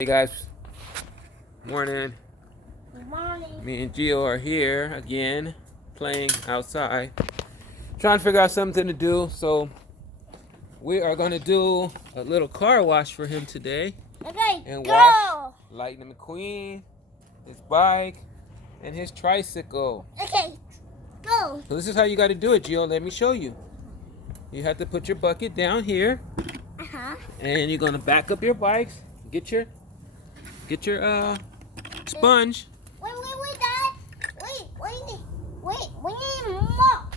Hey guys, morning. Good morning. Me and Gio are here again, playing outside, trying to figure out something to do. So we are going to do a little car wash for him today, Okay, and go. wash Lightning McQueen, his bike, and his tricycle. Okay, go. So this is how you got to do it, Gio. Let me show you. You have to put your bucket down here, and you're going to back up your bikes. Get your sponge. Wait, Dad. Wait, we need more.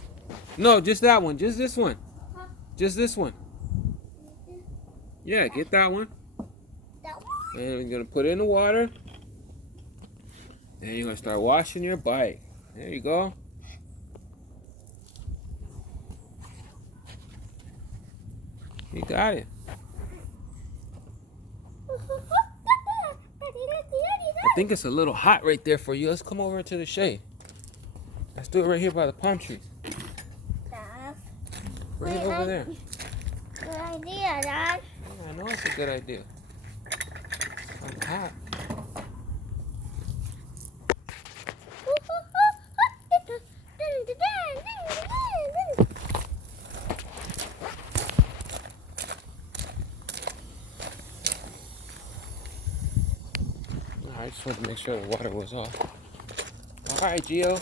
No, just that one. Just this one. Huh? Just this one. Yeah, get that one. That one? And you're going to put it in the water. And you're going to start washing your bike. There you go. You got it. I think it's a little hot right there for you. Let's come over into the shade. Let's do it right here by the palm trees. Right over there. Good idea, Dad. Yeah, I know it's a good idea. It's hot. I just wanted to make sure the water was off. All right, Gio.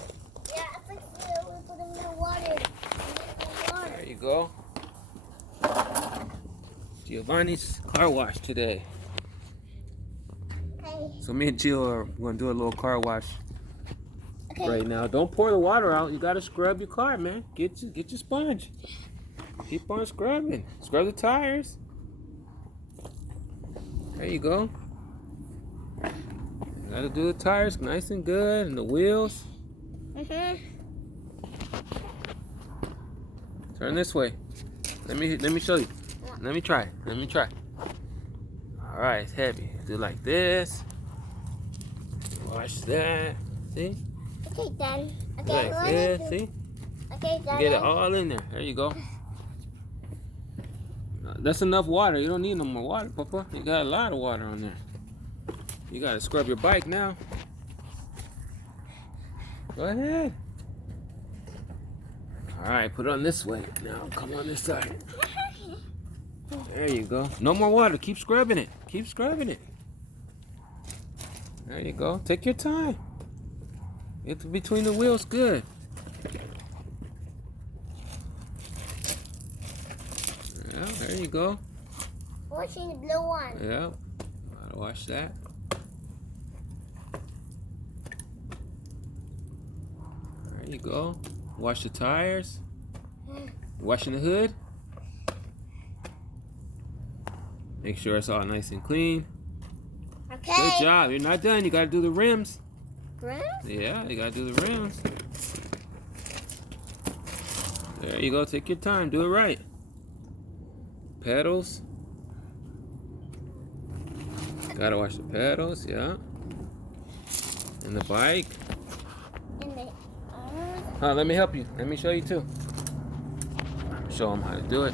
Yeah, I think we put them in the water. There you go. Giovanni's car wash today. Okay. So me and Gio are going to do a little car wash Okay. right now. Don't pour the water out. You got to scrub your car, man. Get your sponge. Keep on scrubbing. Scrub the tires. There you go. You got to do the tires nice and good, and the wheels. Turn this way. Let me show you. Let me try. All right, it's heavy. Do like this. Wash that. See? Okay, Daddy. Do Okay, like this. See? Okay, Daddy. Get it all in there. There you go. That's enough water. You don't need no more water, Papa. You got a lot of water on there. You got to scrub your bike now. Go ahead. All right, put it on this way. Now come on this side. There you go. No more water. Keep scrubbing it. Keep scrubbing it. There you go. Take your time. It's between the wheels good. Yeah, there you go. Washing the blue one. Yeah. Gotta wash that. There you go. Wash the tires. Washing the hood. Make sure it's all nice and clean. Okay. Good job. You're not done. You gotta do the rims. Rims? Yeah, you gotta do the rims. There you go. Take your time. Do it right. Pedals. Gotta wash the pedals. Yeah. And the bike. In the Let me help you. Let me show you too. Show them how to do it.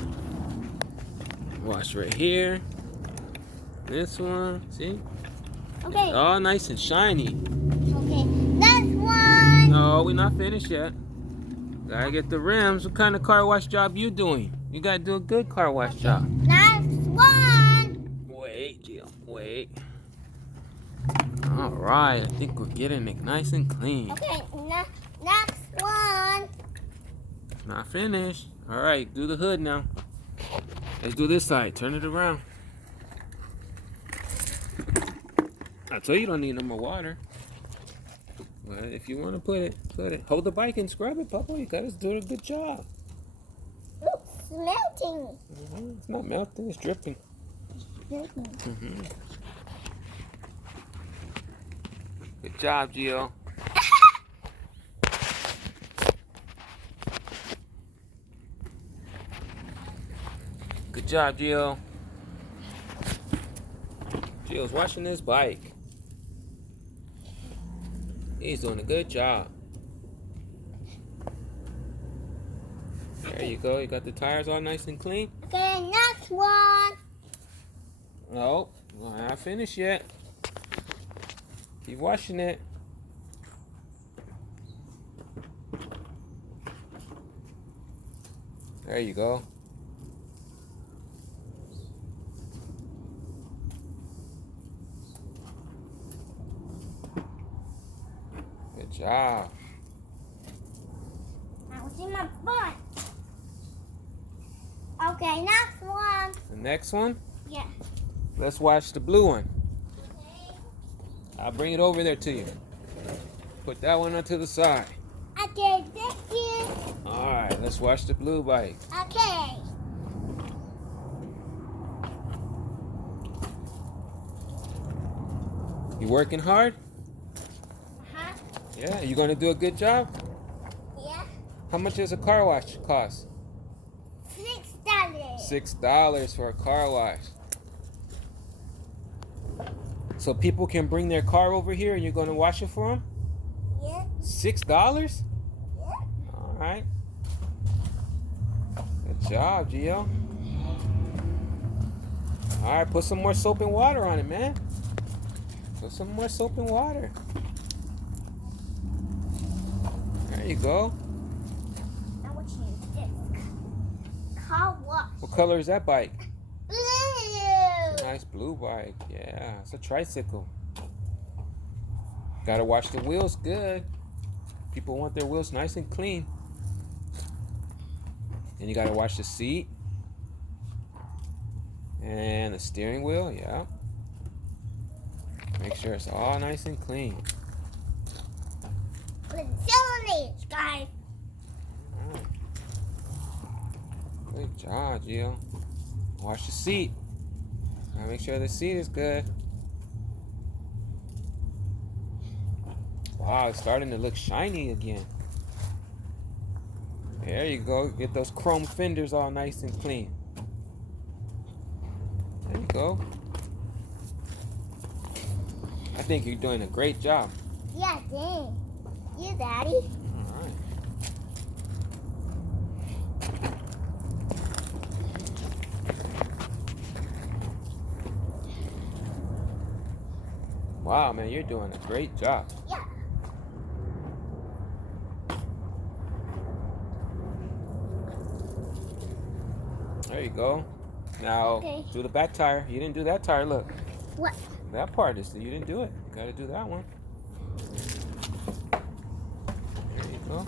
Wash right here. This one. See? Okay. It's all nice and shiny. Okay. Next one. No, we're not finished yet. Gotta get the rims. What kind of car wash job you doing? You gotta do a good car wash job. Next one. Wait, Jill. Wait. All right. I think we're getting it nice and clean. Okay. Next one. Not finished. All right. Do the hood now. Let's do this side. Turn it around. I tell you, you don't need no more water. But if you want to put it. Hold the bike and scrub it, Papa. You gotta do a good job. Look, it's melting. It's not melting. It's dripping. Mm-hmm. Good job, Gio. Good job, Gio. Gio's washing his bike. He's doing a good job. There you go. You got the tires all nice and clean. Okay, next one. No, we're not finished yet. Keep washing it. There you go. Good job. Now see my butt. Okay, next one. The next one? Yeah. Let's watch the blue one. Okay. I'll bring it over there to you. Put that one onto the side. Okay, thank you. Alright, let's watch the blue bike. Okay. You working hard? Uh-huh. Yeah, you gonna do a good job? Yeah. How much does a car wash cost? $6. $6 for a car wash. So people can bring their car over here and you're gonna wash it for them? Yeah. $6? Yeah. Alright. Good job, Gio. Alright, put some more soap and water on it, man. Put some more soap and water. There you go. Now what you need this? Car wash. What color is that bike? Blue. Nice blue bike. Yeah, it's a tricycle. Gotta wash the wheels good. People want their wheels nice and clean. And you gotta wash the seat. And the steering wheel, yeah. Make sure it's all nice and clean. Facilities, guys. Alright. Good job, Gio. Wash the seat. Gotta make sure the seat is good. Wow, it's starting to look shiny again. There you go. Get those chrome fenders all nice and clean. There you go. I think you're doing a great job. Yeah, dang. You, Daddy. All right. Wow, man, you're doing a great job. Yeah. There you go. Now, Okay. do the back tire. You didn't do that tire, look. What? That part is, you didn't do it. You gotta do that one. There you go.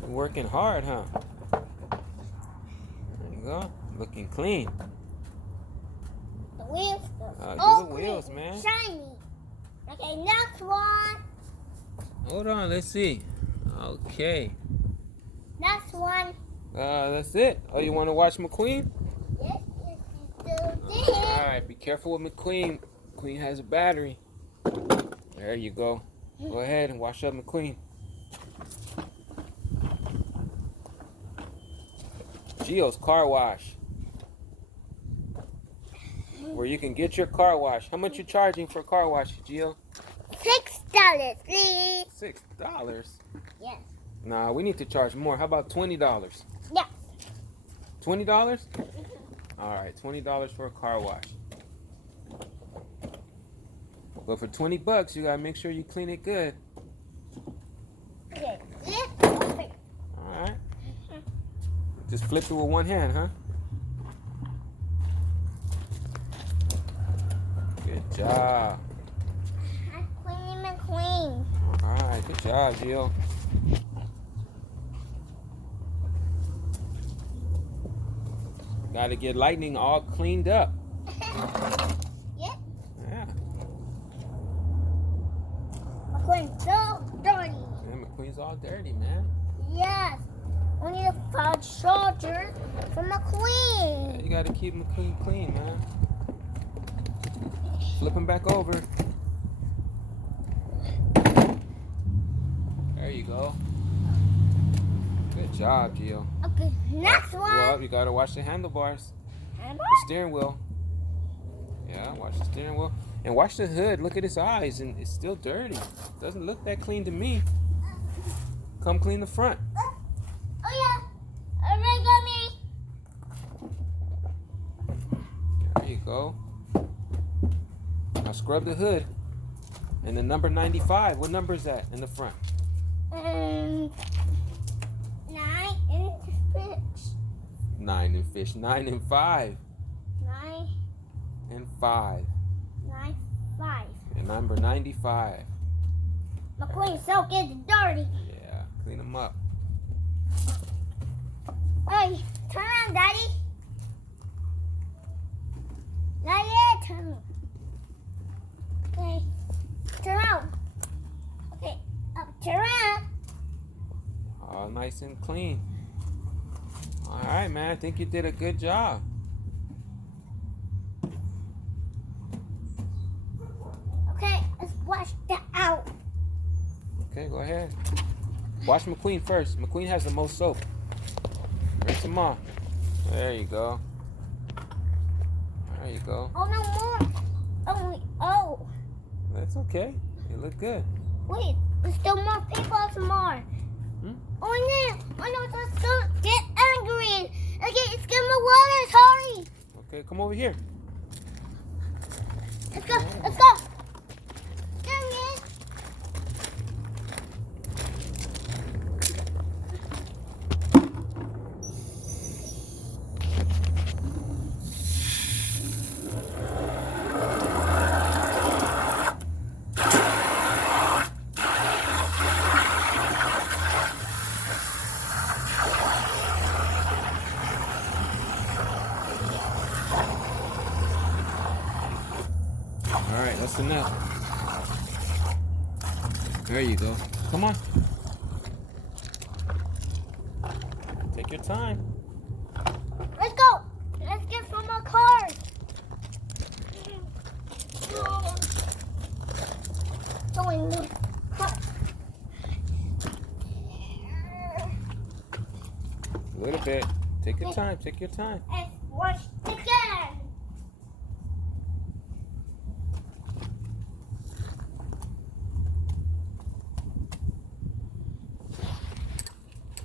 You're working hard, huh? There you go. Looking clean. The wheels. Do the wheels, man. Shiny. Okay, next one. Hold on, let's see. Okay. Next one. That's it. Oh, you want to watch Mcqueen? Yes, yes, you still did. Alright, be careful with Mcqueen. Mcqueen has a battery. There you go. Go ahead and wash up Mcqueen. Gio's car wash. Where you can get your car wash. How much you charging for a car wash, Gio? $6, please. $6? Yes. Nah, we need to charge more. How about $20? Yes. $20? Alright, $20 for a car wash. But for $20, you gotta make sure you clean it good. Okay. Yes. Okay. Alright. Just flip it with one hand, huh? Good job. I'm cleaning my queen. Alright, good job, Gio. Gotta get Lightning all cleaned up. Yep. Yeah. My queen's so dirty. Yeah, McQueen's all dirty, man. Yes. We need to find soldiers for my queen. Yeah, you gotta keep McQueen clean, man. Flip him back over. There you go. Good job, Gio. Okay, next one. Well, you gotta watch the handlebars. And The steering wheel. Yeah, watch the steering wheel. And watch the hood. Look at his eyes, and it's still dirty. Doesn't look that clean to me. Come clean the front. Oh yeah. Alright, got me. There you go. Now scrub the hood. And the number 95. What number is that in the front? 9 and fish. 9 and fish. 9 and 5. 9 And 5. 9 5. And number 95. Mcqueen so gets dirty. Yeah, clean them up. Hey, turn around, Daddy. Not yet, turn. Okay, turn around. Okay, turn around. All nice and clean. All right, man. I think you did a good job. Okay, let's wash that out. Okay, go ahead. Wash Mcqueen first. Mcqueen has the most soap. Rinse them off. There you go. There you go. Oh, no more. Oh. That's okay. You look good. Wait, there's still more people, some more. Oh no, it's gonna get angry. Okay, it's getting my water, sorry. Okay, come over here. Let's go, let's go. There he is. All right, that's enough. There you go. Come on. Take your time. Let's go. Let's get some more cars. Going loose. A little bit. Take your time. Take your time. Let's wash this